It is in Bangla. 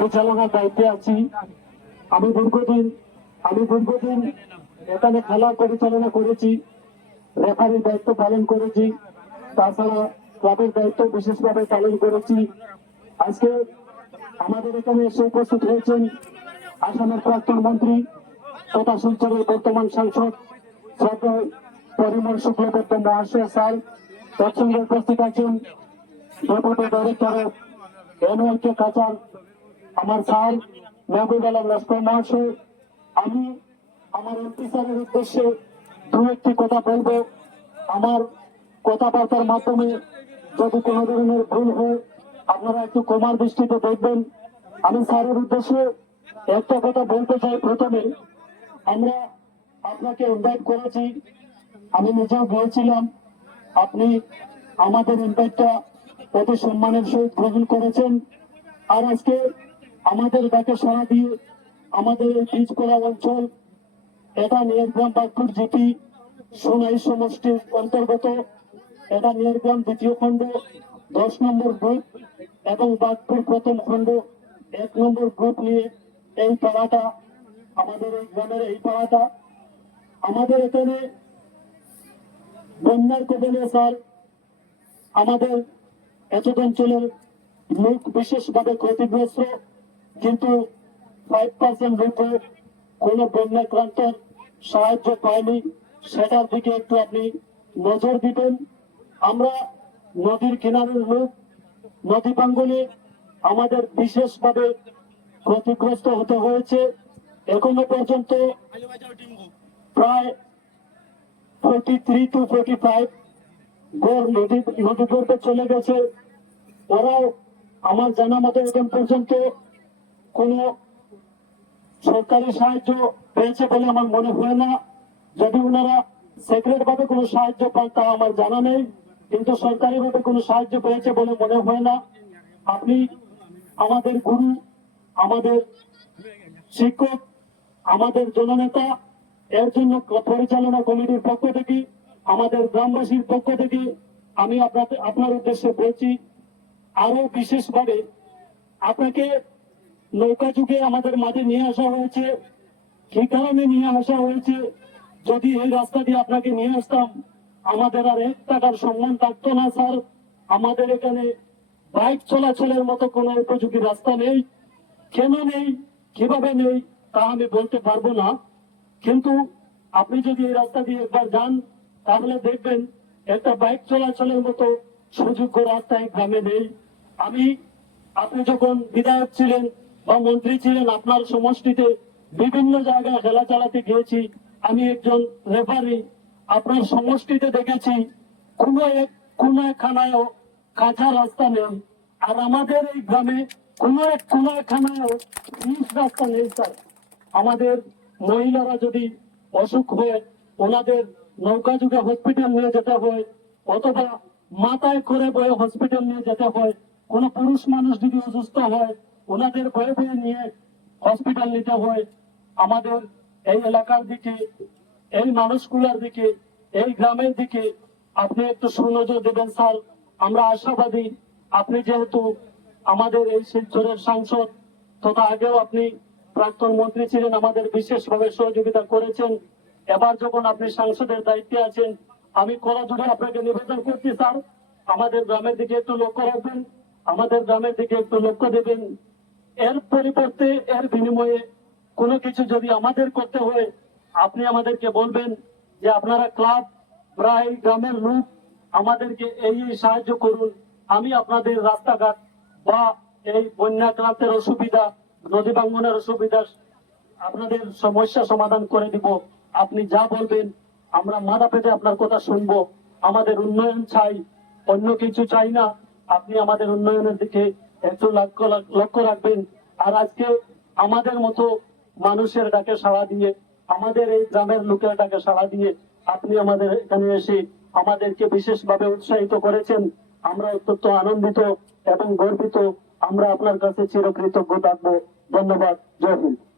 পরিচালনার দায়িত্বে আছি। আমি দীর্ঘদিন আমি দীর্ঘদিন এখানে খেলা পরিচালনা করেছি, রেফারির দায়িত্ব পালন করেছি, তাছাড়া ক্লাবের দায়িত্ব বিশেষভাবে পালন করেছি। আজকে আমাদের এখানে এসে উপস্থিত হয়েছেন আসামের প্রাক্তন মন্ত্রী তথা শিলচরের বর্তমান সাংসদ শ্রদ্ধেয় পরিমল শুক্লবর্ত মহাশয় স্যার। তার সঙ্গে উপস্থিত আছেন ডেপুটি ডাইরেক্টর এনওয়াইকে কাচার আমার স্যার মেহবুব আলম লস্কর মহাশয়। আমি আমার এমপি স্যারের উদ্দেশ্যে দু একটি কথা বলব। আমার কথাবার্তার মাধ্যমে যদি কোনো ধরনের ভুল হয়, আপনারা একটু কমার দৃষ্টিতে দেখবেন। আমি স্যারের উদ্দেশ্যে একটা কথা বলতে চাই প্রথমে। আমরা আপনাকে ইনভাইট করেছি। আমি নিজেও বলছিলাম আপনি আমাদের ইনভাইটটা অতি সম্মানের সহিত গ্রহণ করেছেন। আর আজকে আমাদের ডাকে সারা দিয়ে আমাদের এই বীজকোলা অঞ্চল এটা নিয়ারগ্রাম বাগপুর জিপি সোনাই সমষ্টির অন্তর্গত। এটা নিয়ারগ্রাম দ্বিতীয় খণ্ড, দশ নম্বর গ্রুপ এবং বাগপুর প্রথম খণ্ড। এক নম্বর গ্রুপ নিয়ে এই পাড়াটা, আমাদের এই গ্রামের এই পাড়াটা। আমাদের এখানে বন্যার কবলে স্যার, আমাদের এতদ অঞ্চলের লোক বিশেষভাবে ক্ষতিগ্রস্ত। কিন্তু ফাইভ পার্সেন্ট লোকও কোনো বন্যাক্রান্তর সাহায্য পায়নি। সেটার দিকে একটু আপনি নজর দিবেন। আমরা নদীর কিনারের লোক, নদী পাঙ্গলে আমাদের বিশেষভাবে ক্ষতিগ্রস্ত হতে হয়েছে। এখনও পর্যন্ত প্রায় forty three to forty five গড় নদী নদী চলে গেছে। ওরাও আমার জানা মতো এখন পর্যন্ত কোনো সরকারি সাহায্য পেয়েছে বলে আমার মনে হয় না। যদি ওনারা সেক্রেট ভাবে কোনো সাহায্য পান, তা আমার জানা নেই। কিন্তু সরকারি ভাবে কোনো সাহায্য পেয়েছে বলে মনে হয় না। আপনি আমাদের গুরু, আমাদের শিক্ষক, আমাদের জননেতা, এর জন্য পরিচালনা কমিটির পক্ষ থেকে, আমাদের গ্রামবাসীর পক্ষ থেকে আমি আপনাদের, আপনার উদ্দেশ্যে বলছি আরও বিশেষভাবে আপনাকে নৌকা যুগে আমাদের মাঝে নিয়ে আসা হয়েছে। কি কারণে নিয়ে আসা হয়েছে? যদি এই রাস্তা দিয়ে আপনাকে নিয়ে আসতাম, আমাদের আর এক টাকার সম্মান থাকতো না, স্যার। আমাদের এখানে বাইক চলাচলের মতো কোনো উপযোগী রাস্তা নেই। কেন নেই? কীভাবে নেই? তা আমি বলতে পারব না। কিন্তু আপনি যদি এই রাস্তা দিয়ে একবার যান, তাহলে দেখবেন একটা বাইক চলাচলের মতো সুযোগ্য রাস্তা এই গ্রামে নেই। আমি, আপনি যখন বিধায়ক ছিলেন বা মন্ত্রী ছিলেন, আপনার সমষ্টিতে বিভিন্ন জায়গায় খেলা চালাতে গিয়েছি। আমি একজন রেফারি আপনার সমষ্টিতে দেখেছি, কোনো এক কোন একখানায়ও কাঁচা রাস্তা নেই। আর আমাদের এই গ্রামে কোন এক কোন একখানায়ও পিচ রাস্তা নেই, স্যার। আমাদের মহিলারা যদি অসুখ হয়, ওনাদের নৌকা যুগে হসপিটাল নিয়ে যেতে হয়, অথবা মাথায় করে বয়ে হসপিটাল নিয়ে যেতে হয়, কোন পুরুষ মানুষ যদি অসুস্থ হয় ওনাদের বয়ে বয়ে নিয়ে হসপিটাল নিতে হয়। আমাদের এই এলাকার দিকে, এই মানুষগুলার দিকে, এই গ্রামের দিকে আপনি একটু সুনজর দেবেন, স্যার। আমরা আশাবাদী আপনি যেহেতু আমাদের এই শিলচরের সাংসদ, তথা আগেও আপনি প্রাক্তন মন্ত্রী ছিলেন, আমাদের বিশেষভাবে সহযোগিতা করেছেন। এবার যখন আপনি সাংসদের দায়িত্বে আছেন, আমি কড়া জুড়ে আপনাকে নিবেদন করছি, স্যার। আমাদের গ্রামের দিকে একটু লক্ষ্য রাখবেন, আমাদের গ্রামের দিকে একটু লক্ষ্য দেবেন। এর পরিবর্তে, এর বিনিময়ে কোনো কিছু যদি আমাদের করতে হয়, আপনি আমাদেরকে বলবেন যে আপনারা ক্লাব, প্রায় গ্রামের লোক আমাদেরকে এই সাহায্য করুন। আমি আপনাদের রাস্তাঘাট বা এই বন্যাক্রান্তের অসুবিধা, নদী ভাঙ্গনের অসুবিধা, আপনাদের সমস্যা সমাধান করে দিব। আপনি যা বলবেন, আমরা মাথা পেতে আপনার কথা শুনব। আমাদের উন্নয়ন চাই, অন্য কিছু চাই না। আপনি আমাদের উন্নয়নের দিকে একটু লক্ষ্য লক্ষ্য রাখবেন। আর আজকে আমাদের মতো মানুষের ডাকে সাড়া দিয়ে, আমাদের এই গ্রামের লোকের ডাকে সাড়া দিয়ে আপনি আমাদের এখানে এসে আমাদেরকে বিশেষভাবে উৎসাহিত করেছেন। আমরা অত্যন্ত আনন্দিত এবং গর্বিত। আমরা আপনার কাছে চিরকৃতজ্ঞ থাকব। ধন্যবাদ। জয় হিন্দ।